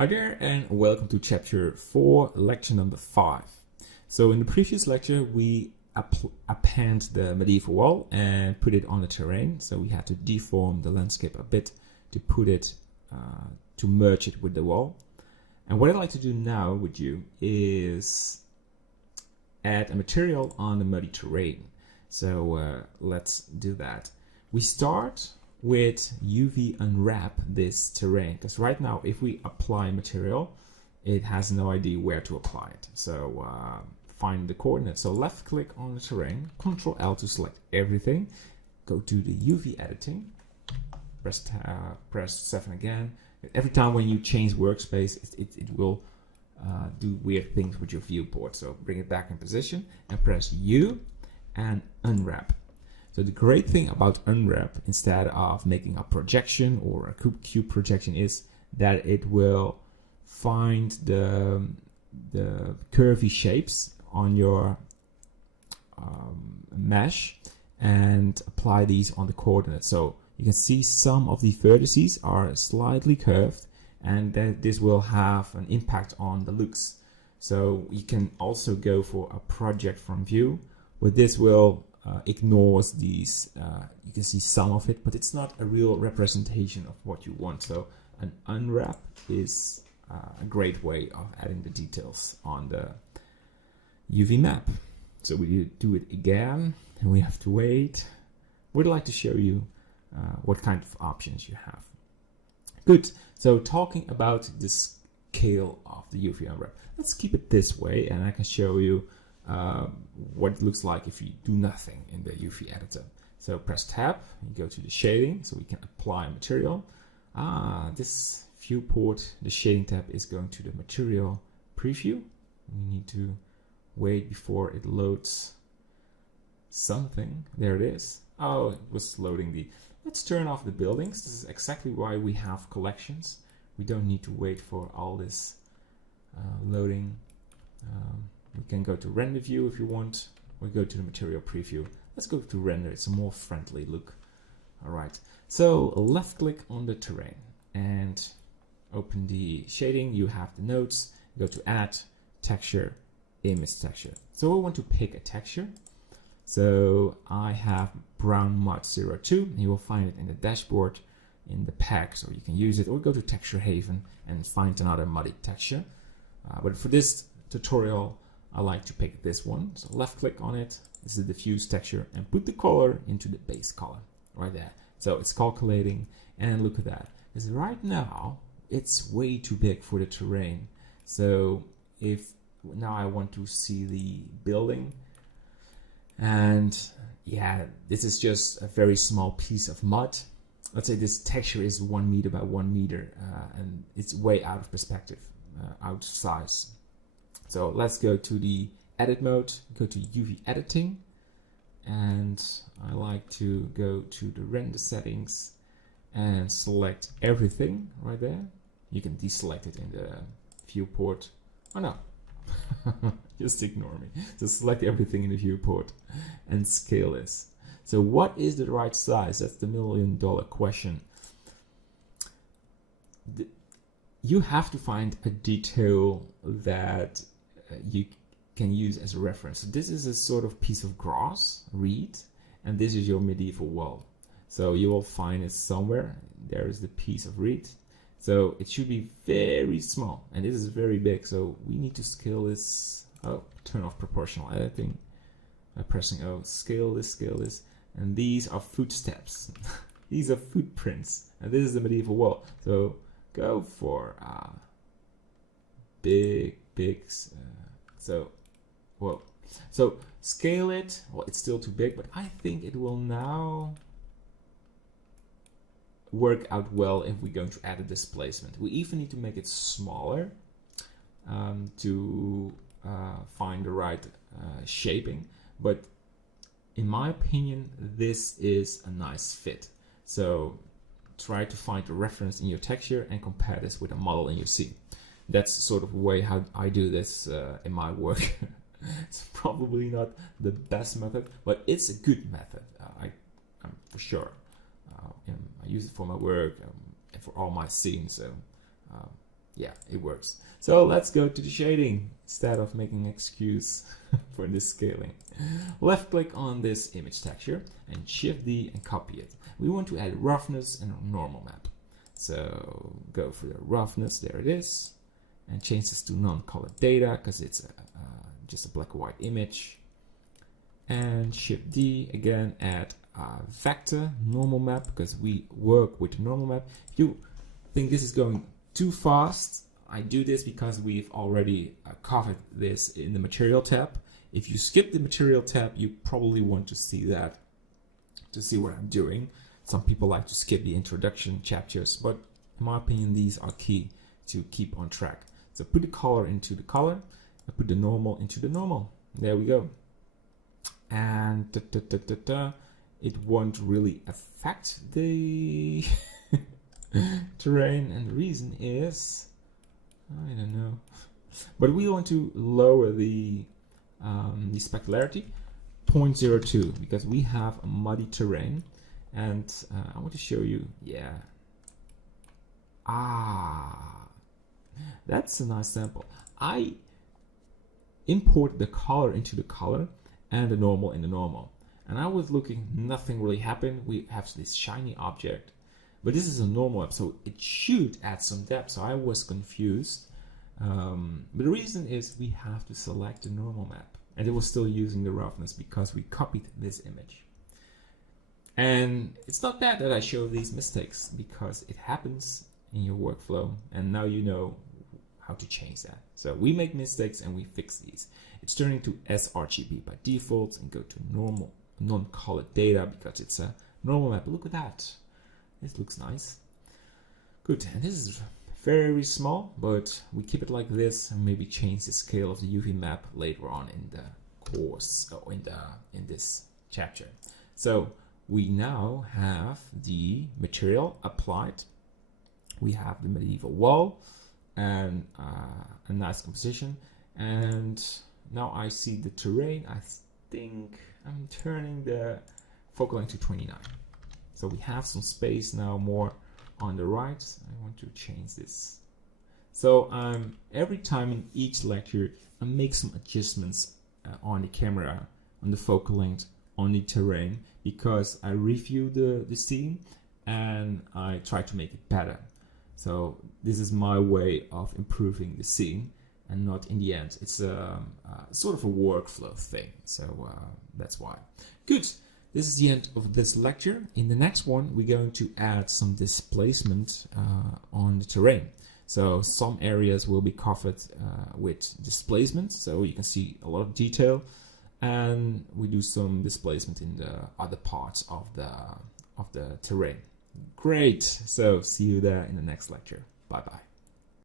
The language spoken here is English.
Hi there, and welcome to chapter 4, lecture number 5. So in the previous lecture, we append the medieval wall and put it on the terrain. So we had to deform the landscape a bit to put it, to merge it with the wall. And what I'd like to do now with you is add a material on the muddy terrain. So let's do that. We start with UV unwrap this terrain, because right now if we apply material, it has no idea where to apply it. So find the coordinates. So left click on the terrain, Ctrl L to select everything, go to the UV editing, press 7 again. Every time when you change workspace, it will do weird things with your viewport. So bring it back in position and press U and unwrap. So the great thing about unwrap, instead of making a projection or a cube projection, is that it will find the curvy shapes on your mesh and apply these on the coordinates. So you can see some of the vertices are slightly curved, and that this will have an impact on the looks. So you can also go for a project from view, but this will ignores these. You can see some of it, but it's not a real representation of what you want. So an unwrap is a great way of adding the details on the UV map. So we do it again, and we have to wait. We'd like to show you what kind of options you have. Good. So talking about the scale of the UV unwrap, let's keep it this way, and I can show you what it looks like if you do nothing in the UV editor. So press tab, you go to the shading, so we can apply material. This viewport, the shading tab is going to the material preview. We need to wait before it loads something. There it is. Oh, it was loading the... Let's turn off the buildings. This is exactly why we have collections. We don't need to wait for all this loading. We can go to render view if you want, or go to the material preview. Let's go to render, it's a more friendly look. All right, so left click on the terrain and open the shading. You have the nodes, go to add, texture, image texture. So we want to pick a texture. So I have brown mud 02, and you will find it in the dashboard in the pack, so you can use it, or go to Texture Haven and find another muddy texture. But for this tutorial, I like to pick this one. So left click on it, this is the diffuse texture, and put the color into the base color right there. So it's calculating, and look at that. Because right now it's way too big for the terrain. So if now I want to see the building, and yeah, this is just a very small piece of mud. Let's say this texture is 1 meter by 1 meter, and it's way out of perspective, out of size. So let's go to the edit mode, go to UV editing, and I like to go to the render settings and select everything right there. You can deselect it in the viewport. Oh no, just ignore me. So select everything in the viewport and scale this. So what is the right size? That's the million-dollar question. You have to find a detail that you can use as a reference. So this is a sort of piece of grass, reed, and this is your medieval wall. So you will find it somewhere. There is the piece of reed. So it should be very small, and this is very big. So we need to scale this. Oh, turn off proportional editing by pressing O. Scale this, and these are footsteps. These are footprints, and this is the medieval wall. So go for big. So scale it. Well, it's still too big, but I think it will now work out well if we're going to add a displacement. We even need to make it smaller to find the right shaping. But in my opinion, this is a nice fit. So try to find a reference in your texture and compare this with a model in your scene. That's sort of the way how I do this in my work. It's probably not the best method, but it's a good method. I'm for sure. I use it for my work and for all my scenes. So yeah, it works. So let's go to the shading instead of making an excuse for this scaling. Left click on this image texture and Shift D and copy it. We want to add roughness and a normal map. So go for the roughness, there it is, and change this to non-colored data because it's just a black and white image. And Shift D again, add a vector normal map because we work with the normal map. If you think this is going too fast, I do this because we've already covered this in the material tab. If you skip the material tab, you probably want to see that, to see what I'm doing. Some people like to skip the introduction chapters, but in my opinion, these are key to keep on track. So put the color into the color, and put the normal into the normal. There we go. And it won't really affect the terrain, and the reason is, I don't know, but we want to lower the specularity 0.02 because we have a muddy terrain. And I want to show you, yeah. That's a nice sample. I import the color into the color and the normal in the normal. And I was looking, nothing really happened. We have this shiny object, but this is a normal map, so it should add some depth. So I was confused. But the reason is we have to select the normal map, and it was still using the roughness because we copied this image. And it's not bad that I show these mistakes because it happens in your workflow, and now you know how to change that. So we make mistakes and we fix these. It's turning to sRGB by default and go to normal non-colored data because it's a normal map. Look at that. This looks nice. Good. And this is very small, but we keep it like this and maybe change the scale of the UV map later on in the course or in this chapter. So we now have the material applied. We have the medieval wall and a nice composition. And now I see the terrain. I think I'm turning the focal length to 29. So we have some space now more on the right. I want to change this. So every time in each lecture, I make some adjustments on the camera, on the focal length, on the terrain, because I review the scene and I try to make it better. So this is my way of improving the scene, and not in the end. It's sort of a workflow thing. So that's why. Good. This is the end of this lecture. In the next one, we're going to add some displacement on the terrain. So some areas will be covered with displacement, so you can see a lot of detail. And we do some displacement in the other parts of the terrain. Great. So see you there in the next lecture. Bye bye.